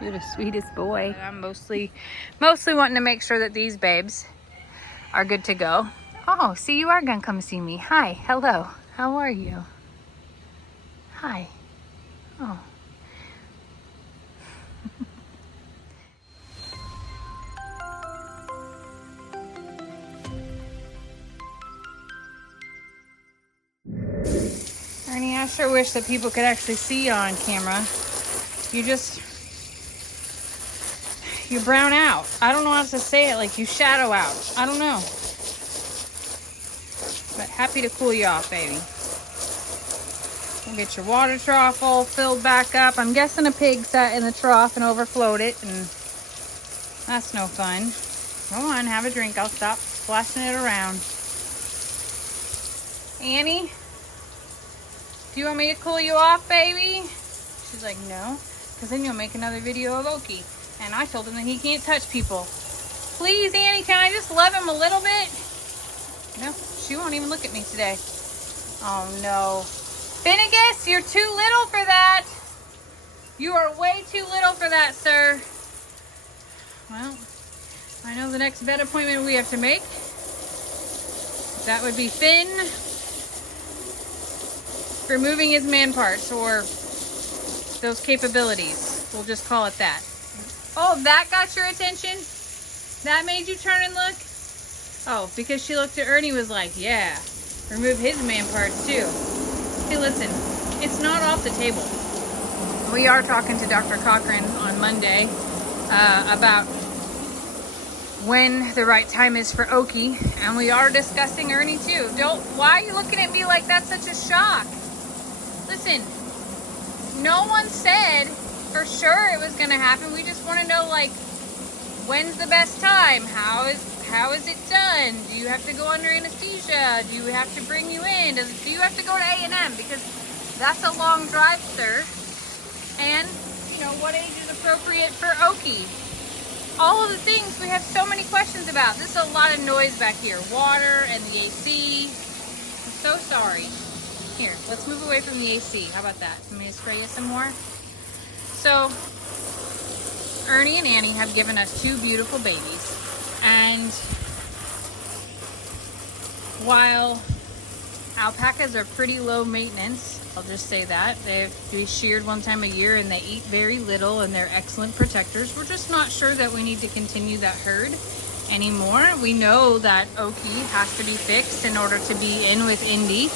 You're the sweetest boy. I'm mostly wanting to make sure that these babes are good to go. Oh, see, you are gonna come see me. Hi, hello. How are you? Hi. Oh. Ernie, I sure wish that people could actually see you on camera. You brown out. I don't know how to say it, like you shadow out. I don't know. But happy to cool you off, baby. We'll get your water trough all filled back up. I'm guessing a pig sat in the trough and overflowed it, and that's no fun. Go on, have a drink. I'll stop splashing it around. Annie, do you want me to cool you off, baby? She's like, no, because then you'll make another video of Oki. And I told him that he can't touch people. Please, Annie, can I just love him a little bit? No, she won't even look at me today. Oh, no. Finnegas, you're too little for that. You are way too little for that, sir. Well, I know the next vet appointment we have to make. That would be Finn removing his man parts, or those capabilities. We'll just call it that. Oh, that got your attention? That made you turn and look? Oh, because she looked at Ernie was like, yeah, remove his man parts too. Hey, listen, it's not off the table. We are talking to Dr. Cochran on Monday about when the right time is for Oki, and we are discussing Ernie too. Why are you looking at me like that's such a shock? Listen, no one said for sure it was going to happen. We just want to know, like, when's the best time? How is it done? Do you have to go under anesthesia? Do you have to bring you in? Do you have to go to A&M? Because that's a long drive, sir. And, you know, what age is appropriate for Oki? All of the things we have so many questions about. This is a lot of noise back here. Water and the AC. I'm so sorry. Here, let's move away from the AC. How about that? Want me to spray you some more? So, Ernie and Annie have given us two beautiful babies. And while alpacas are pretty low maintenance, I'll just say that. They have to be sheared one time a year, and they eat very little, and they're excellent protectors. We're just not sure that we need to continue that herd anymore. We know that Oki has to be fixed in order to be in with Indy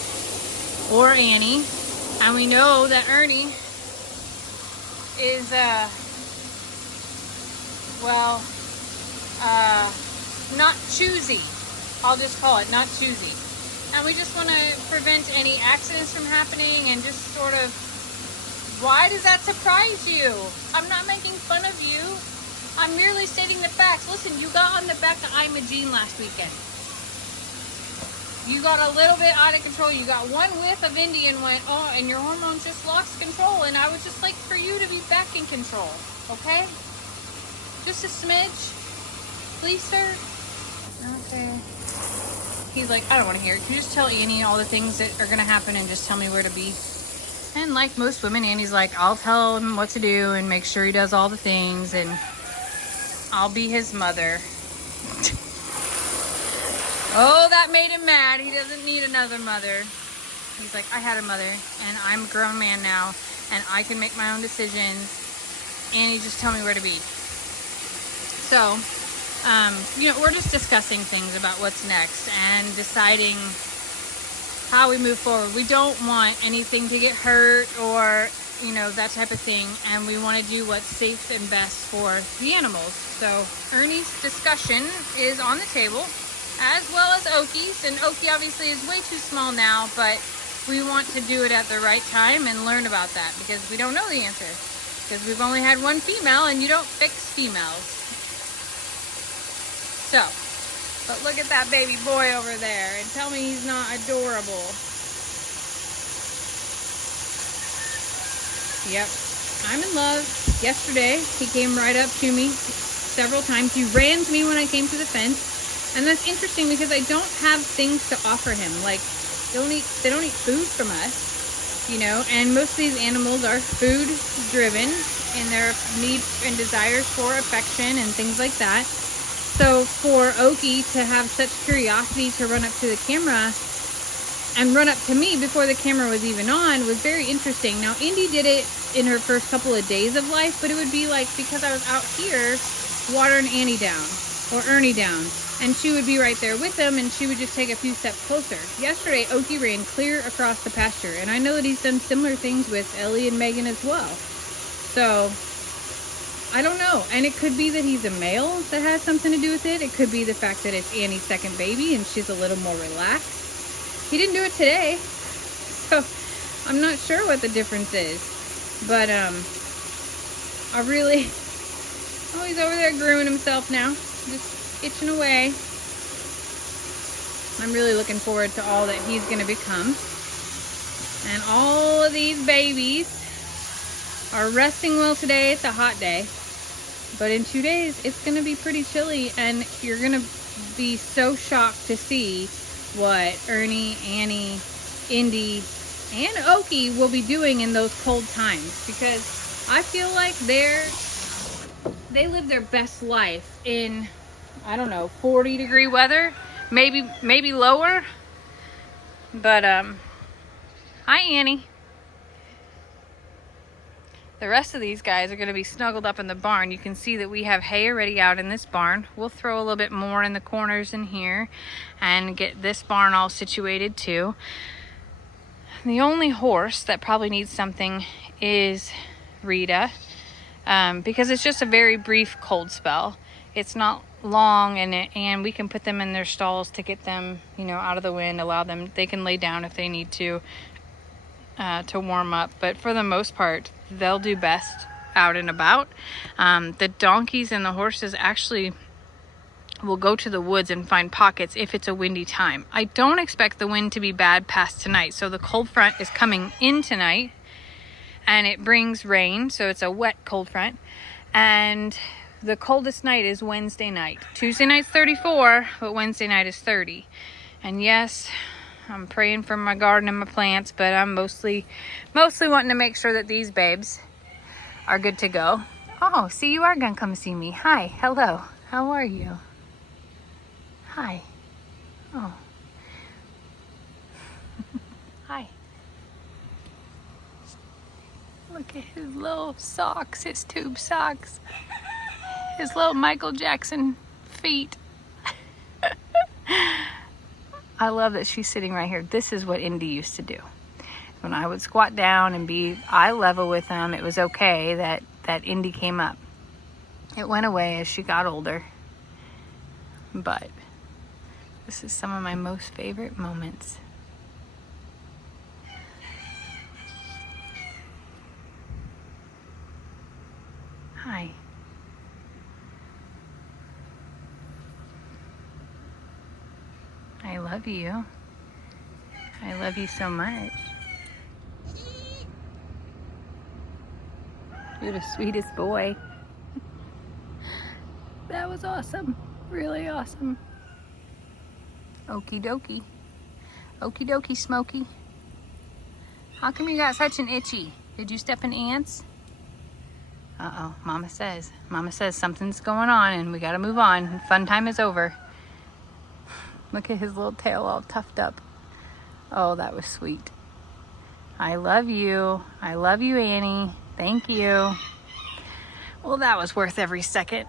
or Annie. And we know that Ernie is, not choosy. I'll just call it not choosy. And we just want to prevent any accidents from happening, and just sort of, why does that surprise you? I'm not making fun of you. I'm merely stating the facts. Listen, you got on the back of Imogene last weekend. You got a little bit out of control. You got one whiff of Indy and went, oh, and your hormones just lost control. And I would just like for you to be back in control, okay? Just a smidge. Please, sir? Okay. He's like, I don't want to hear it. Can you just tell Annie all the things that are going to happen and just tell me where to be? And like most women, Annie's like, I'll tell him what to do and make sure he does all the things, and I'll be his mother. Oh, that made him mad. He doesn't need another mother. He's like, I had a mother, and I'm a grown man now, and I can make my own decisions. Annie, just tell me where to be. So, we're just discussing things about what's next and deciding how we move forward. We don't want anything to get hurt or, that type of thing. And we want to do what's safe and best for the animals. So Ernie's discussion is on the table, as well as Oki's. And Oki obviously is way too small now, but we want to do it at the right time and learn about that, because we don't know the answer. Because we've only had one female, and you don't fix females. So, but look at that baby boy over there, and tell me he's not adorable. Yep, I'm in love. Yesterday, he came right up to me several times. He ran to me when I came to the fence, and that's interesting because I don't have things to offer him. Like, they don't eat food from us. you know, and most of these animals are food driven in their needs and desires for affection and things like that. So for Okie to have such curiosity to run up to the camera and run up to me before the camera was even on was very interesting. Now, Indy did it in her first couple of days of life, but it would be like, because I was out here watering Annie down or Ernie down, and she would be right there with them, and she would just take a few steps closer. Yesterday, Okie ran clear across the pasture, and I know that he's done similar things with Ellie and Megan as well. So I don't know, and it could be that he's a male that has something to do with it. It could be the fact that it's Annie's second baby and she's a little more relaxed. He didn't do it today, so I'm not sure what the difference is. But I really, oh, he's over there grooming himself now, just itching away. I'm really looking forward to all that he's going to become. And all of these babies are resting well today. It's a hot day. But in 2 days, it's going to be pretty chilly, and you're going to be so shocked to see what Ernie, Annie, Indy, and Okie will be doing in those cold times, because I feel like they live their best life in, I don't know, 40-degree weather, maybe lower. But hi, Annie. The rest of these guys are going to be snuggled up in the barn. You can see that we have hay already out in this barn. We'll throw a little bit more in the corners in here and get this barn all situated too. The only horse that probably needs something is Rita, because it's just a very brief cold spell. It's not long, and we can put them in their stalls to get them, you know, out of the wind, allow them, they can lay down if they need to warm up. But for the most part, they'll do best out and about. The donkeys and the horses actually will go to the woods and find pockets if it's a windy time. I don't expect the wind to be bad past tonight. So the cold front is coming in tonight, and it brings rain. So it's a wet cold front. And the coldest night is Wednesday night. Tuesday night's 34, but Wednesday night is 30. And yes, I'm praying for my garden and my plants, but I'm mostly wanting to make sure that these babes are good to go. Oh, see, you are gonna come see me. Hi, hello, how are you? Hi. Oh. Hi. Look at his little socks, his tube socks. His little Michael Jackson feet. I love that she's sitting right here. This is what Indy used to do. When I would squat down and be eye level with him, it was okay that Indy came up. It went away as she got older. But this is some of my most favorite moments. Hi. I love you. I love you so much. You're the sweetest boy. That was awesome. Really awesome. Okie dokie. Okie dokie, Smokey. How come you got such an itchy? Did you step in ants? Uh-oh, Mama says something's going on and we gotta move on. Fun time is over. Look at his little tail all tucked up. Oh, that was sweet. I love you. I love you, Annie. Thank you. Well, that was worth every second.